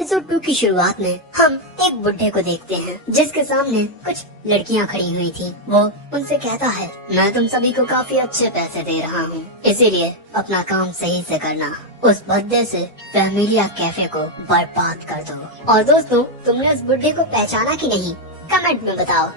Episode 2 की शुरुआत में हम एक बुड्ढे को देखते हैं जिसके सामने कुछ लड़कियां खड़ी हुई थी। वो उनसे कहता है, मैं तुम सभी को काफी अच्छे पैसे दे रहा हूँ, इसीलिए अपना काम सही से करना। उस भद्दे से फैमिलिया कैफे को बर्बाद कर दो। और दोस्तों, तुमने उस बुड्ढे को पहचाना कि नहीं, कमेंट में बताओ।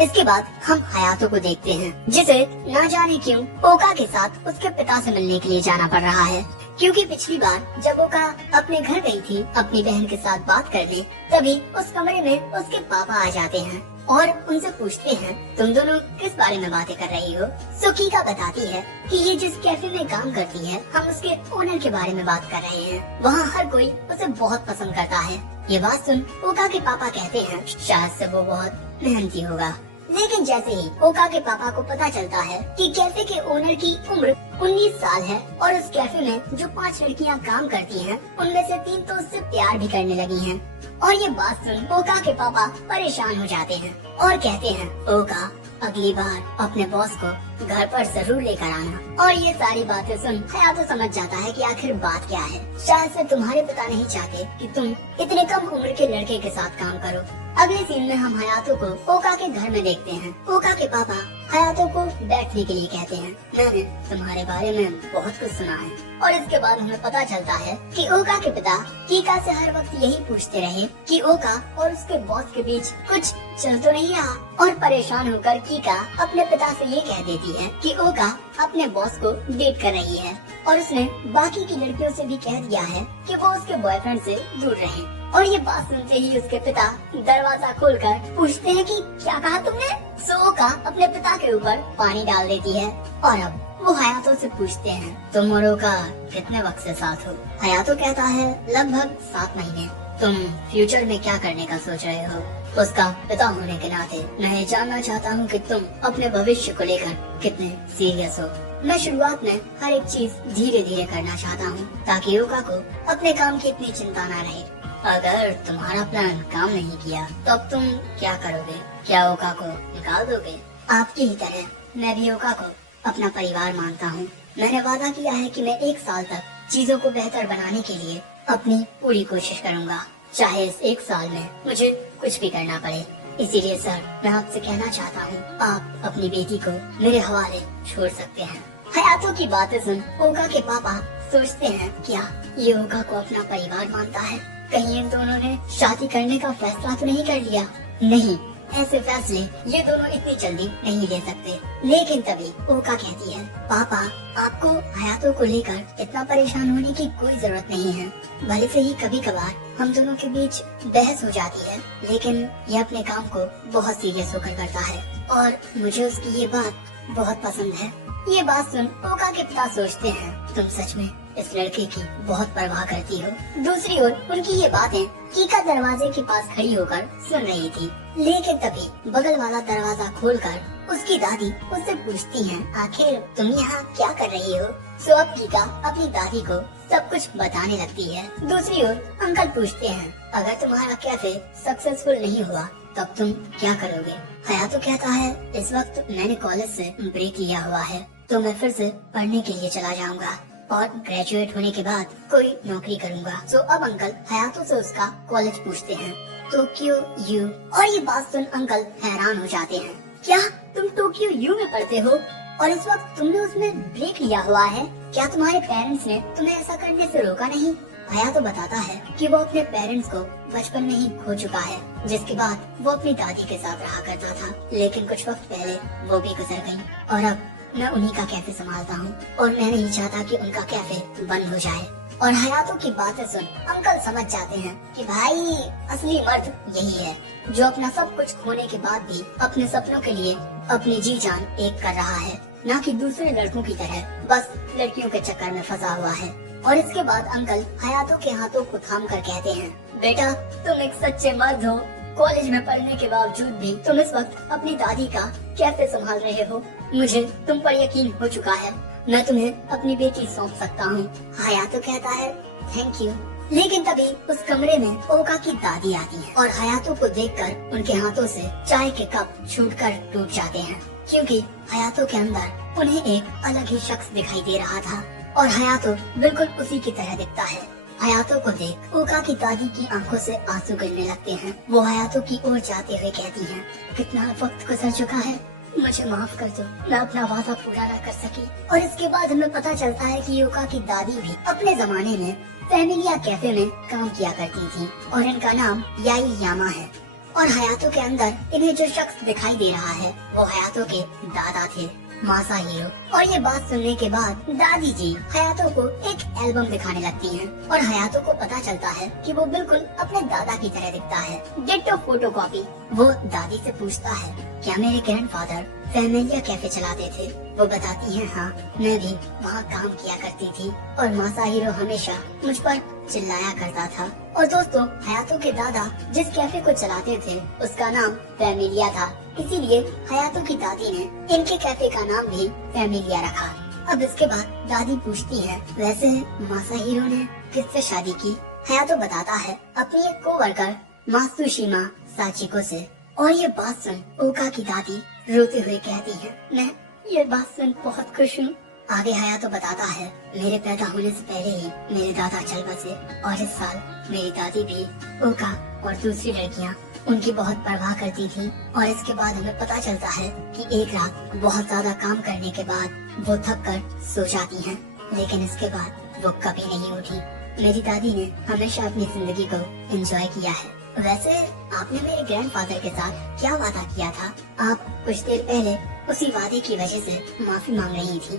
इसके बाद हम हयातो को देखते हैं जिसे न जाने क्यों ओका के साथ उसके पिता से मिलने के लिए जाना पड़ रहा है, क्योंकि पिछली बार जब ओका अपने घर गई थी अपनी बहन के साथ बात करने, तभी उस कमरे में उसके पापा आ जाते हैं और उनसे पूछते हैं, तुम दोनों किस बारे में बातें कर रही हो। सुकीका बताती है कि ये जिस कैफे में काम करती है, हम उसके ओनर के बारे में बात कर रहे हैं। वहाँ हर कोई उसे बहुत पसंद करता है। ये बात सुन ओका के पापा कहते हैं, शायद से वो बहुत मेहनती होगा। लेकिन जैसे ही ओका के पापा को पता चलता है कि कैफे के ओनर की उम्र 19 साल है और उस कैफे में जो 5 लड़कियां काम करती हैं, उनमें से 3 तो उससे प्यार भी करने लगी हैं। और ये बात सुन ओका के पापा परेशान हो जाते हैं और कहते हैं, ओका अगली बार अपने बॉस को घर पर जरूर लेकर आना। और ये सारी बातें सुन हयातो समझ जाता है कि आखिर बात क्या है। शायद से तुम्हारे पिता नहीं चाहते कि तुम इतने कम उम्र के लड़के के साथ काम करो। अगले सीन में हम हयातो को ओका के घर में देखते हैं। ओका के पापा हयातो को बैठने के लिए कहते हैं, मैंने तुम्हारे बारे में बहुत कुछ सुना है। और इसके बाद हमें पता चलता है कि ओका के पिता कीका से हर वक्त यही पूछते रहे कि ओका और उसके बॉस के बीच कुछ चल तो नहीं रहा। और परेशान होकर कीका अपने पिता से ये कह देती है कि ओका अपने बॉस को डेट कर रही है और उसने बाकी की लड़कियों से भी कह दिया है कि वो उसके बॉयफ्रेंड से दूर रहे। और ये बात सुनते ही उसके पिता दरवाजा खोलकर पूछते हैं कि क्या कहा तुमने। सो ओका अपने पिता के ऊपर पानी डाल देती है और अब वो हयातो से पूछते हैं, तुम और ओका कितने वक्त से साथ हो। हयातो कहता है, लगभग 7 महीने। तुम फ्यूचर में क्या करने का सोच रहे हो। उसका पिता होने के नाते मैं जानना चाहता हूँ कि तुम अपने भविष्य को लेकर कितने सीरियस हो। मैं शुरुआत में हर एक चीज धीरे धीरे करना चाहता हूँ ताकि ओका को अपने काम की इतनी चिंता न रहे। अगर तुम्हारा प्लान काम नहीं किया तब तुम क्या करोगे। क्या ओका को निकाल दोगे। आपकी ही तरह मैं भी ओका को अपना परिवार मानता हूँ। मैंने वादा किया है कि मैं 1 साल तक चीजों को बेहतर बनाने के लिए अपनी पूरी कोशिश करूँगा, चाहे इस 1 साल में मुझे कुछ भी करना पड़े। इसीलिए सर, मैं आपसे कहना चाहता हूँ, आप अपनी बेटी को मेरे हवाले छोड़ सकते हैं। हयातो की बातें सुन ओका के पापा सोचते हैं, क्या ये ओका को अपना परिवार मानता है। कहीं इन दोनों ने शादी करने का फैसला तो नहीं कर लिया। नहीं, ऐसे फैसले ये दोनों इतनी जल्दी नहीं ले सकते। लेकिन तभी ओका कहती है, पापा आपको हयातो को लेकर इतना परेशान होने की कोई जरूरत नहीं है। भले से ही कभी कभार हम दोनों के बीच बहस हो जाती है, लेकिन ये अपने काम को बहुत सीरियस होकर करता है और मुझे उसकी ये बात बहुत पसंद है। ये बात सुन ओका के पिता सोचते हैं, तुम सच में इस लड़के की बहुत परवाह करती हो। दूसरी ओर उनकी ये बातें कीका दरवाजे के पास खड़ी होकर सुन रही थी। लेकिन तभी बगल वाला दरवाजा खोलकर उसकी दादी उससे पूछती हैं, आखिर तुम यहाँ क्या कर रही हो। सो अब कीका अपनी दादी को सब कुछ बताने लगती है। दूसरी ओर अंकल पूछते हैं, अगर तुम्हारा कैफे सक्सेसफुल नहीं हुआ तब तुम क्या करोगे। हयातो कहता है, इस वक्त मैंने कॉलेज से ब्रेक लिया हुआ है तो मैं फिर से पढ़ने के लिए चला जाऊंगा और ग्रेजुएट होने के बाद कोई नौकरी करूंगा। सो अब अंकल हयातो से उसका कॉलेज पूछते हैं, टोक्यो यू। और ये बात सुन अंकल हैरान हो जाते हैं, क्या तुम टोक्यो यू में पढ़ते हो और इस वक्त तुमने उसमें ब्रेक लिया हुआ है। क्या तुम्हारे पेरेंट्स ने तुम्हें ऐसा करने से रोका नहीं। हयातो बताता है कि वो अपने पेरेंट्स को बचपन में ही खो चुका है, जिसके बाद वो अपनी दादी के साथ रहा करता था, लेकिन कुछ वक्त पहले वो भी गुजर गयी और अब मैं उन्हीं का कैफे संभालता हूँ और मैं नहीं चाहता कि उनका कैफे बंद हो जाए। और हयातो की बातें सुन अंकल समझ जाते हैं कि भाई असली मर्द यही है जो अपना सब कुछ खोने के बाद भी अपने सपनों के लिए अपनी जी जान एक कर रहा है, न कि दूसरे लड़कों की तरह बस लड़कियों के चक्कर में फंसा हुआ है। और इसके बाद अंकल हयातो के हाथों को थाम कर कहते हैं, बेटा तुम एक सच्चे मर्द हो। कॉलेज में पढ़ने के बावजूद भी तुम इस वक्त अपनी दादी का कैफे संभाल रहे हो। मुझे तुम पर यकीन हो चुका है, मैं तुम्हें अपनी बेटी सौंप सकता हूँ। हयातो कहता है, थैंक यू। लेकिन तभी उस कमरे में ओका की दादी आती है और हयातो को देखकर उनके हाथों से चाय के कप छूटकर टूट जाते हैं, क्योंकि हयातो के अंदर उन्हें एक अलग ही शख्स दिखाई दे रहा था और हयातो बिल्कुल उसी की तरह दिखता है। हयातो को देख ओका की दादी की आंखों से आंसू गिरने लगते हैं। वो हयातो की ओर जाते हुए कहती है, कितना वक्त गुजर चुका है, मुझे माफ कर दो, मैं अपना वादा पूरा न कर सकी। और इसके बाद हमें पता चलता है कि ओका की दादी भी अपने जमाने में फैमिलिया कैफे में काम किया करती थी और इनका नाम याई यामा है। और हयातो के अंदर इन्हें जो शख्स दिखाई दे रहा है वो हयातो के दादा थे, मासाहिरो। और ये बात सुनने के बाद दादी जी हयातो को एक एल्बम दिखाने लगती हैं और हयातो को पता चलता है कि वो बिल्कुल अपने दादा की तरह दिखता है, डिट्टो फोटोकॉपी। वो दादी से पूछता है, क्या मेरे ग्रैंडफादर फैमिलिया कैफे चलाते थे? वो बताती है, हाँ, मैं भी वहाँ काम किया करती थी और मासाहिरो हमेशा मुझ पर चिल्लाया करता था। और दोस्तों, हयातो के दादा जिस कैफे को चलाते थे उसका नाम फैमिलिया था, इसीलिए हयातो की दादी ने इनके कैफे का नाम भी फैमिलिया रखा। अब इसके बाद दादी पूछती है, वैसे मासाहिरो ने किससे शादी की? हयातो बताता है, अपनी एक कोवर्कर मात्सुशिमा साचिको से। और ये बात सुन ओका की दादी रोते हुए कहती है, मैं ये बात सुन बहुत खुश हूँ। आगे हयातो बताता है, मेरे पैदा होने से पहले ही मेरे दादा चल बसे और इस साल मेरी दादी भी ओका और दूसरी लड़कियाँ उनकी बहुत परवाह करती थी। और इसके बाद हमें पता चलता है कि एक रात बहुत ज्यादा काम करने के बाद वो थक कर सो जाती हैं, लेकिन इसके बाद वो कभी नहीं उठी। मेरी दादी ने हमेशा अपनी जिंदगी को एंजॉय किया है। वैसे आपने मेरे ग्रैंडफादर के साथ क्या वादा किया था? आप कुछ देर पहले उसी वादे की वजह से माफी मांग रही थी।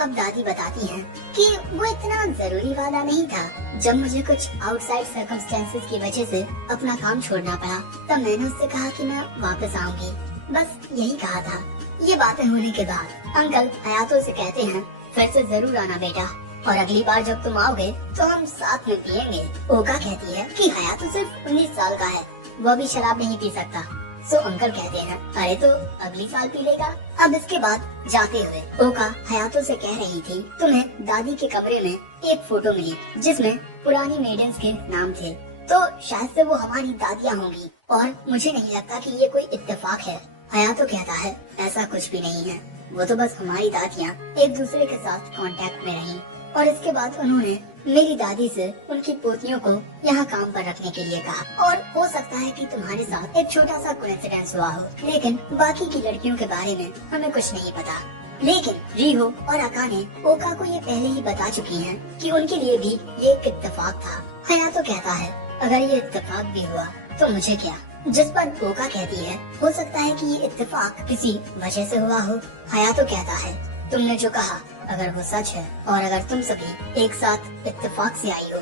अब दादी बताती हैं कि वो इतना जरूरी वादा नहीं था। जब मुझे कुछ आउटसाइड सर्कमस्टेंसेस की वजह से अपना काम छोड़ना पड़ा, तब मैंने उससे कहा कि मैं वापस आऊंगी, बस यही कहा था। ये बातें होने के बाद अंकल हयातो से कहते हैं, फिर से जरूर आना बेटा, और अगली बार जब तुम आओगे तो हम साथ में पियेंगे। ओका कहती है कि हयातो सिर्फ 19 साल का है, वो भी शराब नहीं पी सकता। अंकल कहते हैं, अरे तो अगली साल पी लेगा। अब इसके बाद जाते हुए ओका हयातो से कह रही थी, तुम्हें दादी के कमरे में एक फोटो मिली जिसमें पुरानी मेडन्स के नाम थे, तो शायद से वो हमारी दादियाँ होंगी और मुझे नहीं लगता कि ये कोई इत्तेफाक है। हयातो कहता है, ऐसा कुछ भी नहीं है, वो तो बस हमारी दादियाँ एक दूसरे के साथ कांटेक्ट में रहीं। और इसके बाद उन्होंने मेरी दादी से उनकी पोतियों को यहाँ काम पर रखने के लिए कहा। और हो सकता है कि तुम्हारे साथ एक छोटा सा कोइंसिडेंस हुआ हो, लेकिन बाकी की लड़कियों के बारे में हमें कुछ नहीं पता। लेकिन रिहो और अकाने ओका को ये पहले ही बता चुकी हैं कि उनके लिए भी ये एक इत्तेफाक था। हयातो कहता है, अगर ये इत्तेफाक भी हुआ तो मुझे क्या? जिस पर ओका कहती है, हो सकता है कि ये इत्तेफाक किसी वजह से हुआ हो। हयातो कहता है, तुमने जो कहा अगर वो सच है और अगर तुम सभी एक साथ इत्तेफाक से आई हो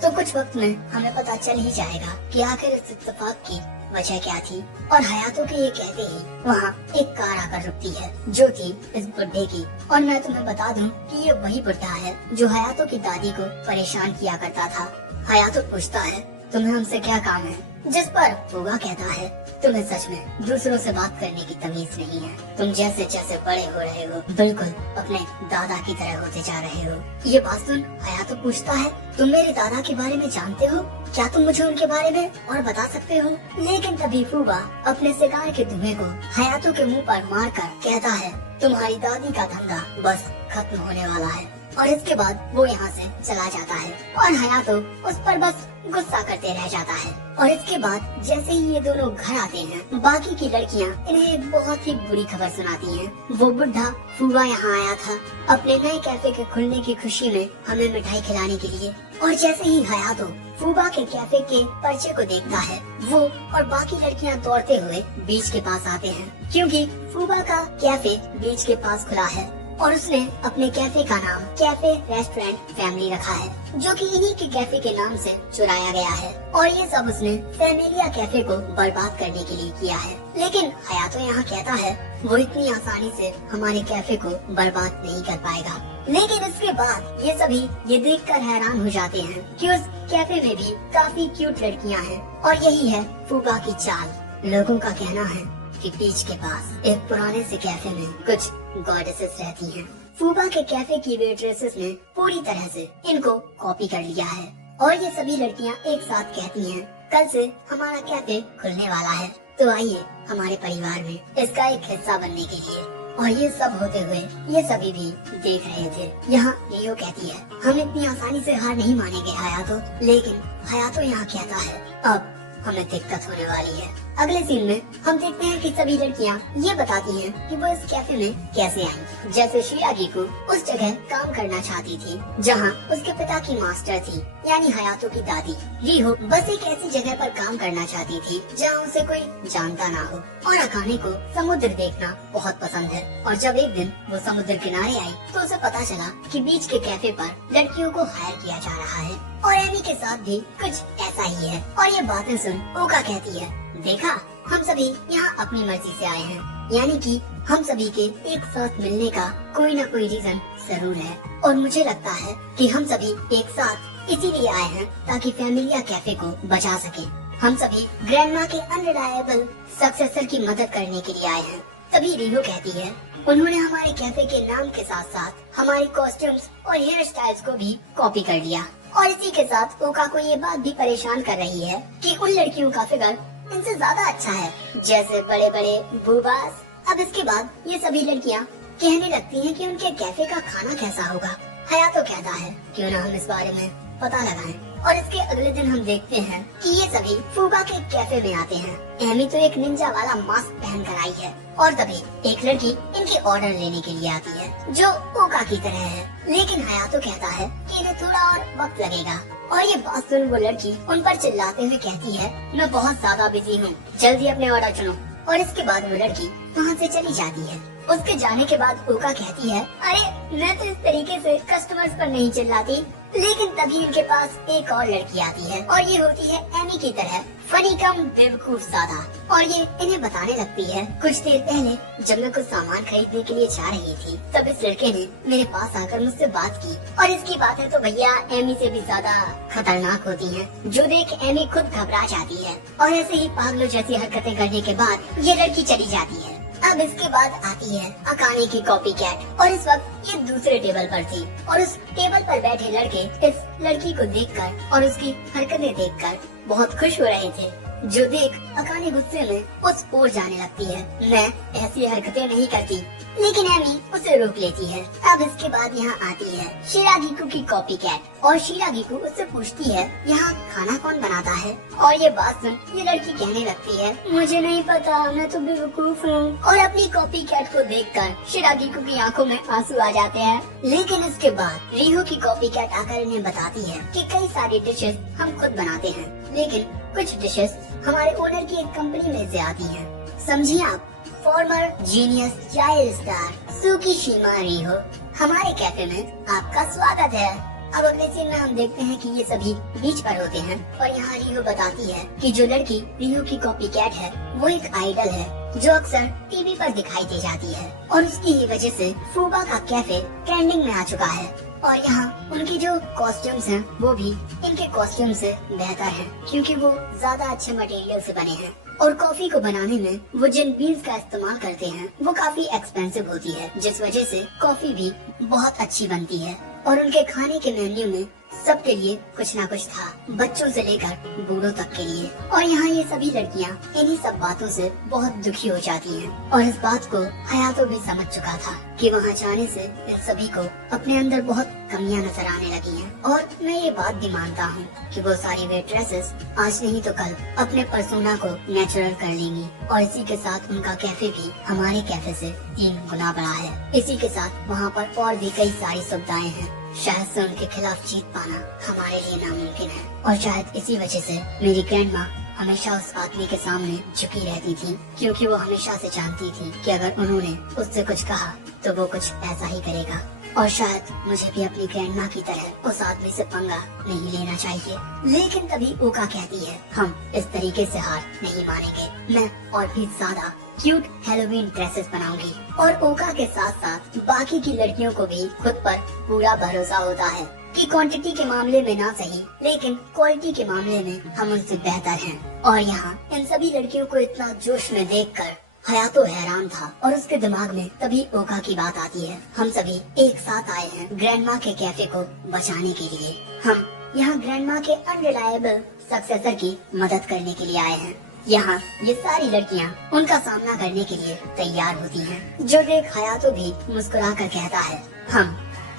तो कुछ वक्त में हमें पता चल ही जाएगा कि आखिर इस इत्तेफाक की वजह क्या थी। और हयातो के ये कहते ही वहाँ एक कार आकर रुकती है जो थी इस बुढ़े की। और मैं तुम्हें बता दूं कि ये वही बुढ़ा है जो हयातो की दादी को परेशान किया करता था। हयातो पूछता है, तुम्हें हमसे क्या काम है? जिस पर ओगा कहता है, तुम्हें सच में दूसरों से बात करने की तमीज नहीं है। तुम जैसे जैसे बड़े हो रहे हो बिल्कुल अपने दादा की तरह होते जा रहे हो। ये बात सुन हयातो पूछता है, तुम मेरे दादा के बारे में जानते हो? क्या तुम मुझे उनके बारे में और बता सकते हो? लेकिन तभी फूबा अपने सिगार के धुएं को हयातो के मुंह पर मारकर कहता है, तुम्हारी दादी का धंधा बस खत्म होने वाला है। और इसके बाद वो यहाँ से चला जाता है और हयातो उस पर बस गुस्सा करते रह जाता है। और इसके बाद जैसे ही ये दोनों घर आते हैं, बाकी की लड़कियाँ इन्हें एक बहुत ही बुरी खबर सुनाती हैं। वो बुढ़ा फूबा यहाँ आया था अपने नए कैफे के खुलने की खुशी में हमें मिठाई खिलाने के लिए। और जैसे ही हयातो फूबा के कैफे के पर्चे को देखता है, वो और बाकी लड़कियाँ दौड़ते हुए बीच के पास आते हैं, क्योंकि फूबा का कैफे बीच के पास खुला है और उसने अपने कैफे का नाम कैफे रेस्टोरेंट फैमिली रखा है, जो कि इन्हीं के कैफे के नाम से चुराया गया है। और ये सब उसने फैमिलिया कैफे को बर्बाद करने के लिए किया है। लेकिन हयातो यहाँ कहता है, वो इतनी आसानी से हमारे कैफे को बर्बाद नहीं कर पाएगा। लेकिन इसके बाद ये सभी ये देखकर हैरान हो जाते हैं कि उस कैफे में भी काफी क्यूट लड़कियाँ हैं और यही है फूबा की चाल। लोगों का कहना है कि बीच के पास एक पुराने से कैफे में कुछ गॉडेसेस रहती हैं। फूबा के कैफे की वेट्रेसेस ने पूरी तरह से इनको कॉपी कर लिया है और ये सभी लड़कियां एक साथ कहती हैं, कल से हमारा कैफे खुलने वाला है, तो आइए हमारे परिवार में इसका एक हिस्सा बनने के लिए। और ये सब होते हुए ये सभी भी देख रहे थे। यहाँ रियो कहती है, हम इतनी आसानी से हार नहीं मानेंगे हयातो, लेकिन हयातो यहाँ कहता है अब हमें दिक्कत होने वाली है। अगले सीन में हम देखते हैं कि सभी लड़कियां ये बताती हैं कि वो इस कैफे में कैसे आई। जैसे शिरागिको उस जगह काम करना चाहती थी जहां उसके पिता की मास्टर थी, यानी हयातो की दादी। रिहो बस एक ऐसी जगह पर काम करना चाहती थी जहां उसे कोई जानता ना हो, और अकाने को समुद्र देखना बहुत पसंद है। और जब एक दिन वो समुद्र किनारे आई तो उसे पता चला कि बीच के कैफे पर लड़कियों को हायर किया जा रहा है, और एमी के साथ भी कुछ ऐसा ही है। और ये बातें सुन ओका कहती है, देखा, हम सभी यहाँ अपनी मर्जी से आए हैं, यानी कि हम सभी के एक साथ मिलने का कोई न कोई रीजन जरूर है। और मुझे लगता है कि हम सभी एक साथ इसीलिए आए हैं ताकि फैमिलिया कैफे को बचा सके। हम सभी ग्रैंडमा के अनरिलायबल सक्सेसर की मदद करने के लिए आए हैं। तभी रिहो कहती है, उन्होंने हमारे कैफे के नाम के साथ साथ हमारे कॉस्ट्यूम्स और हेयर स्टाइल्स को भी कॉपी कर लिया। और इसी के साथ ओका को ये बात भी परेशान कर रही है कि उन लड़कियों का फिगर इनसे ज्यादा अच्छा है, जैसे बड़े बड़े बूबास। अब इसके बाद ये सभी लड़कियां कहने लगती हैं कि उनके कैफे का खाना कैसा होगा। हयातो कहता है, क्यों ना हम इस बारे में पता लगाएं। और इसके अगले दिन हम देखते हैं कि ये सभी फूबा के कैफे में आते हैं। एमी तो एक निंजा वाला मास्क पहन कर आई है, और तभी एक लड़की इनके ऑर्डर लेने के लिए आती है जो ओका की तरह है। लेकिन हयातो कहता है कि इन्हें थोड़ा और वक्त लगेगा। और ये बात सुन वो लड़की उन पर चिल्लाते हुए कहती है, मैं बहुत ज्यादा बिजी हूँ, जल्दी अपने ऑर्डर चुनो। और इसके बाद वो लड़की वहाँ से चली जाती है। उसके जाने के बाद ओका कहती है, अरे मैं तो इस तरीके से कस्टमर्स पर नहीं चिल्लाती। लेकिन तभी इनके पास एक और लड़की आती है, और ये होती है एमी की तरह फनी कम बेवकूफ ज्यादा। और ये इन्हें बताने लगती है, कुछ देर पहले जब मैं कुछ सामान खरीदने के लिए जा रही थी तब इस लड़के ने मेरे पास आकर मुझसे बात की, और इसकी बातें तो भैया एमी से भी ज्यादा खतरनाक होती हैं, जो देख एमी खुद घबरा जाती है। और ऐसे ही पागलों जैसी हरकतें करने के बाद ये लड़की चली जाती है। अब इसके बाद आती है अकाने की कॉपी कैट, और इस वक्त ये दूसरे टेबल पर थी, और उस टेबल पर बैठे लड़के इस लड़की को देखकर और उसकी हरकतें देखकर बहुत खुश हो रहे थे, जो देख अकाने गुस्से में उस ओर जाने लगती है। मैं ऐसी हरकतें नहीं करती, लेकिन एमी उसे रोक लेती है। अब इसके बाद यहाँ आती है शिरागिको की कॉपी कैट, और शिरागिको उससे पूछती है, यहाँ खाना कौन बनाता है। और ये बात सुन ये लड़की कहने लगती है, मुझे नहीं पता, मैं तो बेवकूफ हूँ। और अपनी कॉपी कैट को देखकर शिरागिको की आंखों में आंसू आ जाते हैं। लेकिन इसके बाद रिहो की कॉपी कैट आकर इन्हें बताती है कि कई सारी डिशेस हम खुद बनाते हैं, लेकिन कुछ डिशेस हमारे ओनर की एक कंपनी में से आती हैं। समझिए आप, फॉर्मर जीनियस चाइल्ड स्टार सुकीशिमा रिहो, हमारे कैफे में आपका स्वागत है। अब अगले सीन में हम देखते हैं कि ये सभी बीच पर होते हैं, और यहाँ रिहो बताती है कि जो लड़की रिहो की कॉपी कैट है वो एक आइडल है जो अक्सर टीवी पर दिखाई दे जाती है, और उसकी ही वजह से फूबा का कैफे ट्रेंडिंग में आ चुका है। और यहाँ उनकी जो कॉस्ट्यूम्स हैं वो भी इनके कॉस्ट्यूम से बेहतर हैं, क्योंकि वो ज्यादा अच्छे मटेरियल से बने हैं। और कॉफी को बनाने में वो जिन बीन्स का इस्तेमाल करते हैं वो काफी एक्सपेंसिव होती है, जिस वजह से कॉफी भी बहुत अच्छी बनती है। और उनके खाने के मेन्यू में सबके लिए कुछ ना कुछ था, बच्चों से लेकर बूढ़ों तक के लिए। और यहाँ ये सभी लड़कियाँ इन्हीं सब बातों से बहुत दुखी हो जाती हैं, और इस बात को हयातो भी समझ चुका था कि वहाँ जाने से इन सभी को अपने अंदर बहुत कमियां नजर आने लगी हैं। और मैं ये बात भी मानता हूँ कि वो सारी वेट्रेसेस आज नहीं तो कल अपने पर्सोना को नेचुरल कर लेंगी, और इसी के साथ उनका कैफे भी हमारे कैफे से 3 गुना बड़ा है। इसी के साथ वहाँ पर और भी कई सारी सुविधाएं हैं। शायद से उनके खिलाफ जीत पाना हमारे लिए नामुमकिन है, और शायद इसी वजह से मेरी ग्रैंडमा हमेशा उस आदमी के सामने झुकी रहती थी, क्योंकि वो हमेशा से जानती थी कि अगर उन्होंने उससे कुछ कहा तो वो कुछ ऐसा ही करेगा। और शायद मुझे भी अपनी ग्रैंडमा की तरह उस आदमी से पंगा नहीं लेना चाहिए। लेकिन तभी ओका कहती है, हम इस तरीके से हार नहीं मानेंगे, मैं और भी ज्यादा क्यूट हैलोवीन ड्रेसेस बनाऊंगी। और ओका के साथ साथ बाकी की लड़कियों को भी खुद पर पूरा भरोसा होता है कि क्वांटिटी के मामले में ना सही, लेकिन क्वालिटी के मामले में हम उनसे बेहतर हैं। और यहाँ इन सभी लड़कियों को इतना जोश में देखकर हयातो हैरान था, और उसके दिमाग में तभी ओका की बात आती है, हम सभी एक साथ आए हैं ग्रैंडमा के कैफे को बचाने के लिए। हम यहाँ ग्रैंडमा के अनरिलायबल सक्सेसर की मदद करने के लिए आए हैं। यहाँ ये सारी लड़कियाँ उनका सामना करने के लिए तैयार होती हैं, जो देख हयातो भी मुस्कुरा कर कहता है हम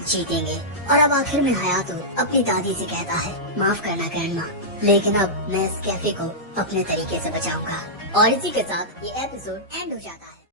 जीतेंगे। और अब आखिर में हयातो अपनी दादी से कहता है माफ करना ग्रैंडमा, लेकिन अब मैं इस कैफे को अपने तरीके से बचाऊंगा। और इसी के साथ ये एपिसोड एंड हो जाता है।